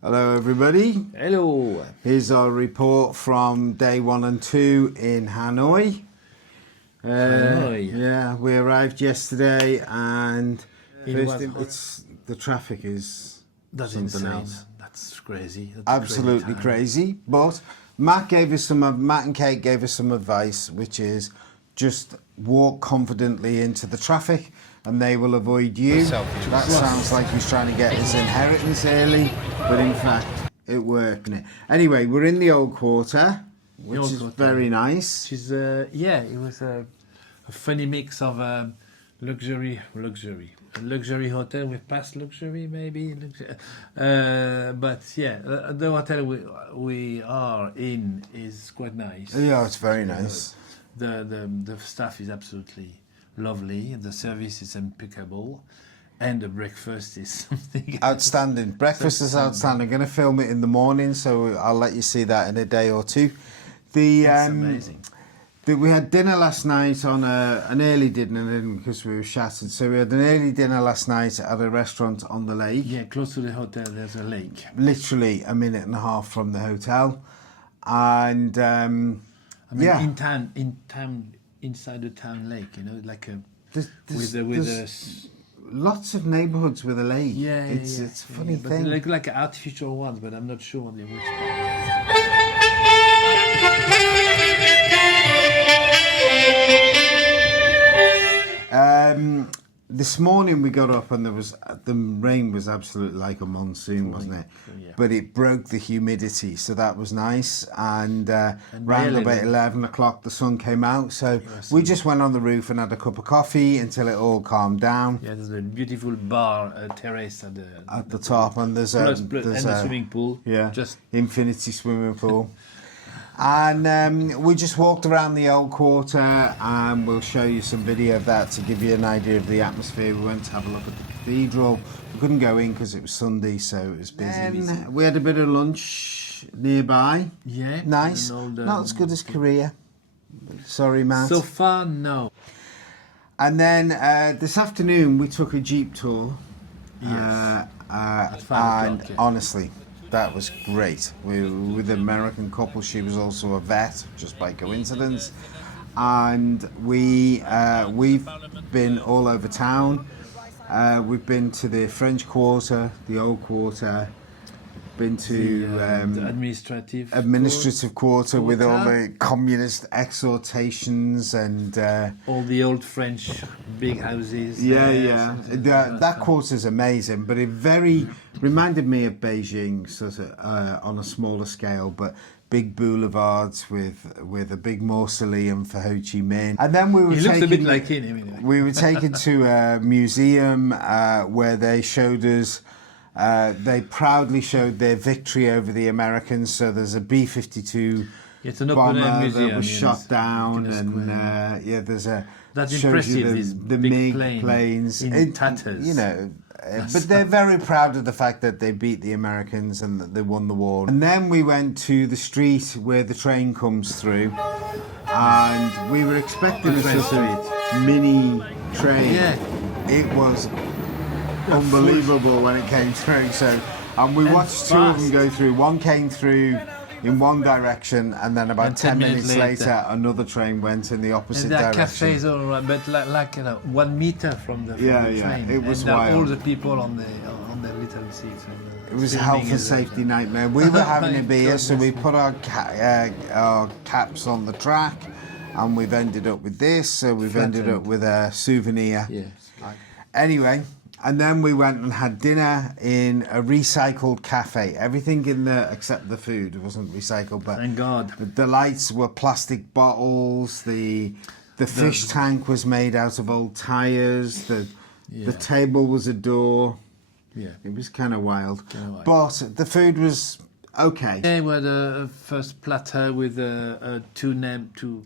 Hello everybody. Hello. Here's our report from day 1 and 2 in Hanoi. Hanoi. Yeah, we arrived yesterday and It's the traffic is that's something insane. else. That's crazy. That's Absolutely crazy. But Matt and Kate gave us some advice, which is just walk confidently into the traffic and they will avoid you. That sounds like he's trying to get his inheritance early, but in fact it worked. Anyway, we're in the old quarter, which is very nice. It was a funny mix of luxury, a luxury hotel with past luxury, maybe. But yeah, the hotel we are in is quite nice. Yeah, it's very nice. The staff is absolutely lovely. The service is impeccable, and the breakfast is something outstanding. Breakfast is outstanding. I'm going to film it in the morning, so I'll let you see that in a day or two. It's amazing. We had dinner last night on an early dinner because we were shattered. So we had an early dinner last night at a restaurant on the lake. Yeah, close to the hotel. There's a lake. Literally a minute and a half from the hotel, and in town, inside the town lake, like lots of neighbourhoods with a lake. Yeah, it's a funny thing. Like artificial ones, but I'm not sure which. This morning we got up and the rain was absolutely like a monsoon, wasn't it? Yeah. But it broke the humidity, so that was nice. And round about 11 o'clock the sun came out, so we just went on the roof and had a cup of coffee until it all calmed down. Yeah, there's a beautiful bar terrace at the top, and there's a swimming pool. Yeah, just infinity swimming pool. And we just walked around the old quarter, and we'll show you some video of that to give you an idea of the atmosphere. We went to have a look at the cathedral. We couldn't go in because it was Sunday, so it was busy. We had a bit of lunch nearby. Yeah, nice. Not as good as Korea. Sorry, Matt. So far, no. And then this afternoon we took a jeep tour. Yes. At 5 o'clock. Honestly, that was great. We were with an American couple. She was also a vet, just by coincidence. And we've been all over town. We've been to the French Quarter, the Old Quarter. Been to the administrative quarter with all the communist exhortations and all the old French big houses. That quarter's amazing, but it very reminded me of Beijing, sort of on a smaller scale, but big boulevards with a big mausoleum for Ho Chi Minh. And then we were looks a bit like him. We were taken to a museum where they showed us. They proudly showed their victory over the Americans. So there's a B52 Bomber museum, that was shot down, and there's a that's impressive. The MiG planes in tatters. But they're very proud of the fact that they beat the Americans and that they won the war. And then we went to the street where the train comes through, and we were expecting a sort of mini train. Yeah. It was unbelievable when it came through. And we watched two of them go through. One came through in one direction, and then about 10 minutes later another train went in the opposite direction. And there are cafes all around, but like 1 meter from the train. It was and wild. All the people on the little seats. It was a health and safety nightmare. We were having a beer, so we put our caps on the track, and we've ended up with this. So we've ended up with a souvenir. Yes. Anyway. And then we went and had dinner in a recycled cafe. Everything in there except the food wasn't recycled, but thank God. The lights were plastic bottles. The fish tank was made out of old tires. The table was a door. Yeah, it was kind of wild. But the food was okay. Yeah, we had a first platter with two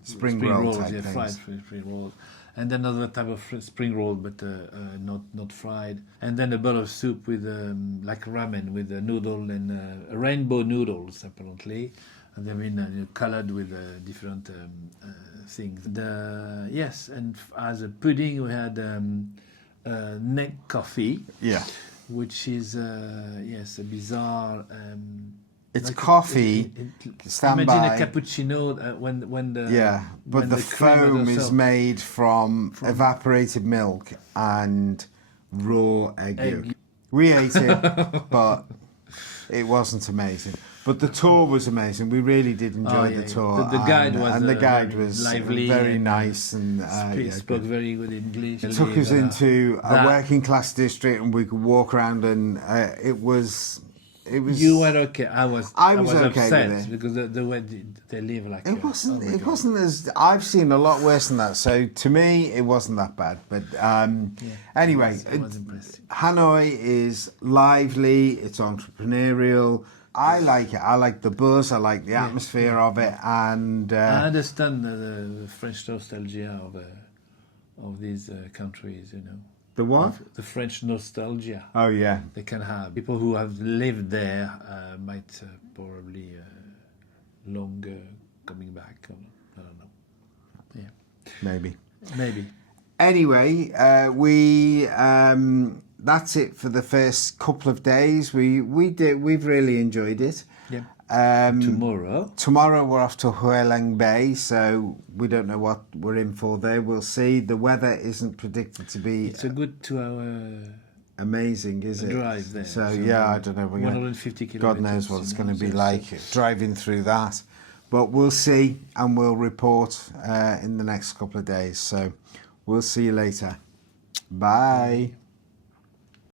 spring rolls, fried spring rolls. And then another type of spring roll, but not fried. And then a bowl of soup with like ramen with a noodle and rainbow noodles apparently, and they've been colored with different things. And as a pudding we had neck coffee. Yeah. which is yes, a bizarre. It's like coffee. Imagine Standby. a cappuccino when the But when the cream foam is herself- made from evaporated milk and raw egg yolk. Egg. We ate it, but it wasn't amazing. But the tour was amazing. We really did enjoy the tour. The guide was and the guide very was lively, very and, nice and spoke good. very good English. It took us into a that- working class district, and we could walk around, and it was. You were okay. I was okay upset with it. because the way they live like It wasn't. oh my It God. wasn't as. I've seen a lot worse than that. So to me, it wasn't that bad. But anyway, It was impressive. Hanoi is lively. It's entrepreneurial. I like it. I like the buzz. I like the atmosphere of it, and I understand the French nostalgia of these countries. You know, the what? the French nostalgia. Oh yeah. They can have people who have lived there might probably longer coming back. I don't know. Yeah, maybe. Anyway, we that's it for the first couple of days. We've really enjoyed it. Yeah. Tomorrow we're off to Hueleng Bay, so we don't know what we're in for there. We'll see. The weather isn't predicted to be It's a good 2-hour amazing, is it? drive there. So yeah, I don't know. 150 kilometers. God knows what it's going to be so- like driving through that. But we'll see, and we'll report in the next couple of days. So we'll see you later. Bye.